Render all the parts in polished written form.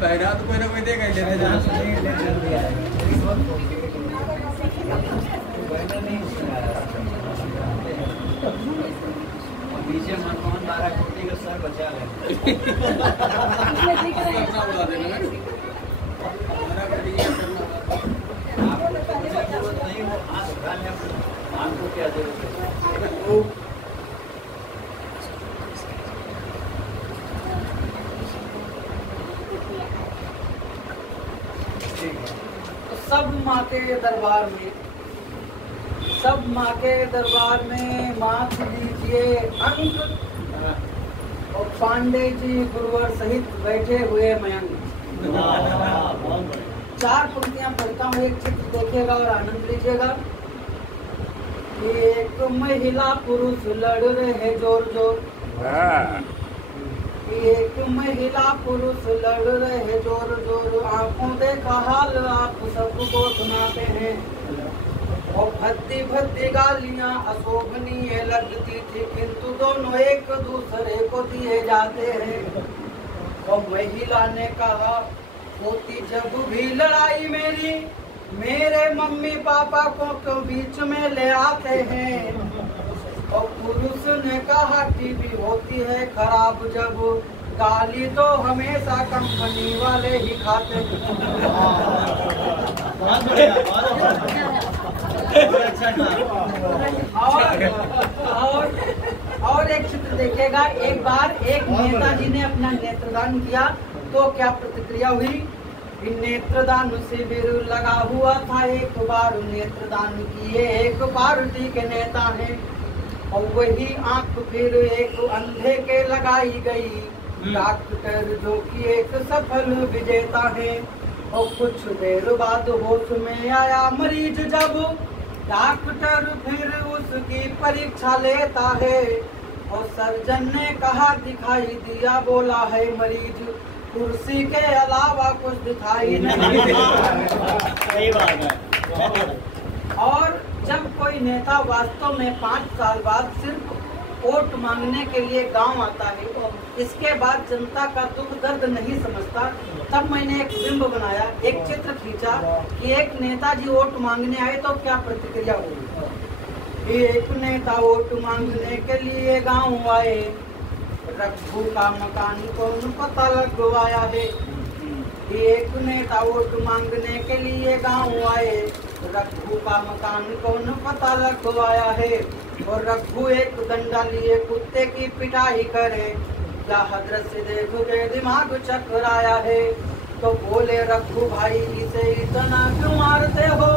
पहला तो कोई ना कोई देगा लेने जहाँ से नहीं लेने दिया है पीछे मनमोहन 12 कोटी का सर बचा है अपना उड़ा देना जरूरत नहीं वो आपको क्या जरूरत है सब माँ के दरबार में, सब माँ के दरबार में माथ लीजिए अंक और पांडे जी गुरुवर सहित बैठे हुए मयंक। 4 पंक्तियां पढ़ता हूँ, एक चित्र देखिएगा और आनंद लीजिएगा। एक महिला पुरुष लड़ रहे जोर जोर, एक महिला पुरुष लड़ रहे जोर जोर, आंखों देखा हाल आप सबको सुनाते हैं। और भद्दी भद्दी गालियां अशोभनीय लगती थी, किंतु दोनों एक दूसरे को दिए जाते हैं। और महिला ने कहा होती जब भी लड़ाई मेरी, मेरे मम्मी पापा को बीच में ले आते हैं। और पुरुष ने कहा टीवी होती है खराब जब, गाली तो हमेशा कंपनी वाले ही खाते हैं। और एक चित्र देखेगा। एक बार एक नेताजी ने अपना नेत्रदान किया तो क्या प्रतिक्रिया हुई। नेत्रदान शिविर लगा हुआ था, एक बार नेत्रदान किए एक पार्टी के नेता हैं। और वही आंख फिर एक अंधे के लगाई गई, डॉक्टर जो कि एक सफल विजेता है। और कुछ देर बाद होश में आया मरीज जब, डॉक्टर फिर उसकी परीक्षा लेता है। और सर्जन ने कहा दिखाई दिया, बोला है मरीज कुर्सी के अलावा कुछ दिखाई नहीं देता। और जब कोई नेता वास्तव में 5 साल बाद सिर्फ वोट मांगने के लिए गांव आता है, इसके बाद जनता का दुख दर्द नहीं समझता, तब मैंने एक बिंब बनाया, एक चित्र खींचा कि एक नेताजी वोट मांगने आए तो क्या प्रतिक्रिया हुई। एक नेता वोट मांगने के लिए गांव आए, रघु का मकान कौन पता लगवाया है। एक नेता वोट मांगने के लिए गांव आए, रघु का मकान कौन पता लगवाया है। और रघु एक डंडा लिए कुत्ते की पिटाई करे, यह दृश्य देखो के दिमाग चकराया है। तो बोले रघु भाई इसे इतना क्यों मारते हो,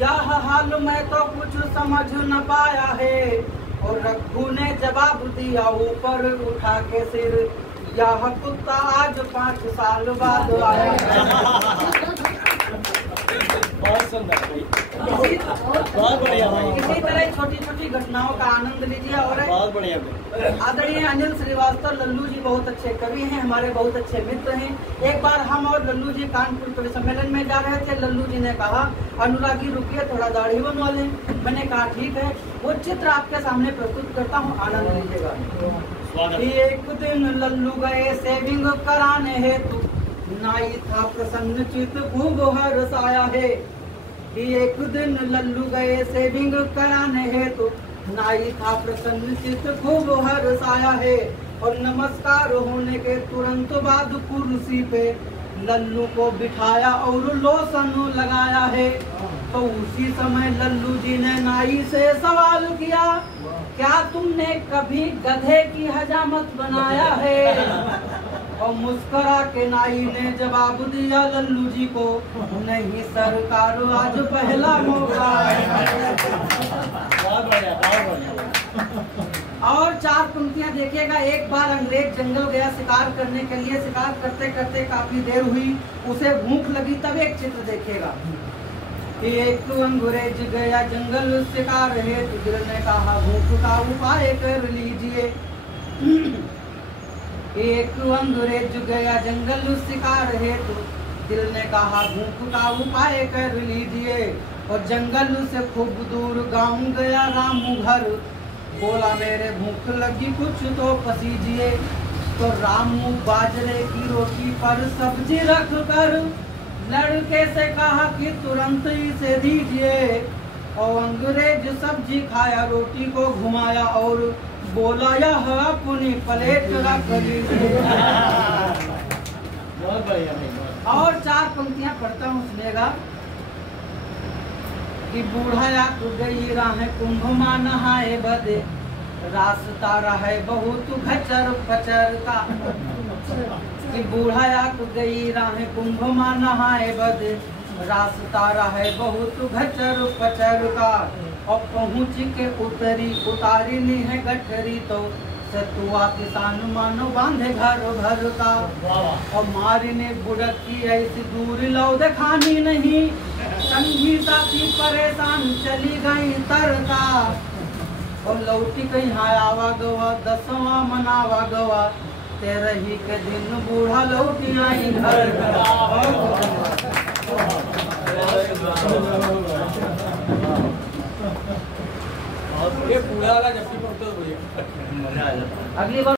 यह हाल मैं तो कुछ समझ न पाया है। और रघु ने जवाब दिया ऊपर उठा के सिर, यह कुत्ता आज 5 साल बाद आया। बहुत सुंदर, बहुत बढ़िया भाई। इसी तरह छोटी छोटी घटनाओं का आनंद लीजिए। और बहुत बढ़िया। आदरणीय अनिल श्रीवास्तव लल्लू जी बहुत अच्छे कवि हैं, हमारे बहुत अच्छे मित्र हैं। एक बार हम और लल्लू जी कानपुर कवि सम्मेलन में जा रहे थे। लल्लू जी ने कहा अनुरागी रुकिए थोड़ा दाढ़ी बनवा लें। मैंने कहा ठीक है, वो चित्र आपके सामने प्रस्तुत करता हूँ, आनंद लीजिएगा। एक दिन लल्लू गए सेविंग कराने हेतु, नाई था प्रसन्न चित खूब हर्षाया है। एक दिन लल्लू गए सेविंग कराने हेतु, नाई था प्रसन्न चित खूब हर्षाया है। और नमस्कार होने के तुरंत बाद कुर्सी पे लल्लू को बिठाया और लोशन लगाया है। तो उसी समय लल्लू जी ने नाई से सवाल किया, क्या तुमने कभी गधे की हजामत बनाया है। और मुस्कुरा के नाई ने जवाब दिया लल्लू जी को, नहीं सरकार आज पहला मौका है। और 4 पंक्तियां देखिएगा। एक बार अंग्रेज जंगल गया शिकार करने के लिए, शिकार करते करते काफी देर हुई, उसे भूख लगी, तब एक चित्र देखिएगा। एक अंग्रेज गया जंगल शिकार हेतु, दिल ने कहा भूख का उपाय कर लीजिए। एक अंग्रेज गया जंगल शिकार हेतु, दिल ने कहा भूख का उपाय कर लीजिए। और जंगल से खूब दूर गांव गया रामू घर, बोला मेरे भूख लगी कुछ तो पसीजिए। तो रामू बाजरे की रोटी पर सब्जी रख कर लड़के से कहा कि तुरंत इसे दीजिए। और अंग्रेज सब्जी खाया, रोटी को घुमाया और बोला यह अपनी प्लेट रख लीजिए। बहुत बढ़िया भाई। और 4 पंक्तियां पढ़ता हूँ, सुनेगा। कि बूढ़ा आक गई राह कुंभ मां नहाए बदे, रास्ता रहे बहुत घचर पचर का। कि बूढ़ा आक गई राह कुंभ मां नहाए बदे, रास्ता रहे बहुत घचर पचर का। और पहुँच के उतारी नी है गठरी, तो सतुआ किसान मानो बांधे घर भर का। और मारी ने बुड़क की ऐसी दूर लो दिखानी नहीं, संगी साथी परेशान चली गई तरका। और लौटी कहीं आवा गवा 10वां मनावा गवा, 13 के दिन बूढ़ा लौटी आई घर ये पूरा वाला जब भी पढ़ते हो बढ़िया मजा आ जाता है। अगली बार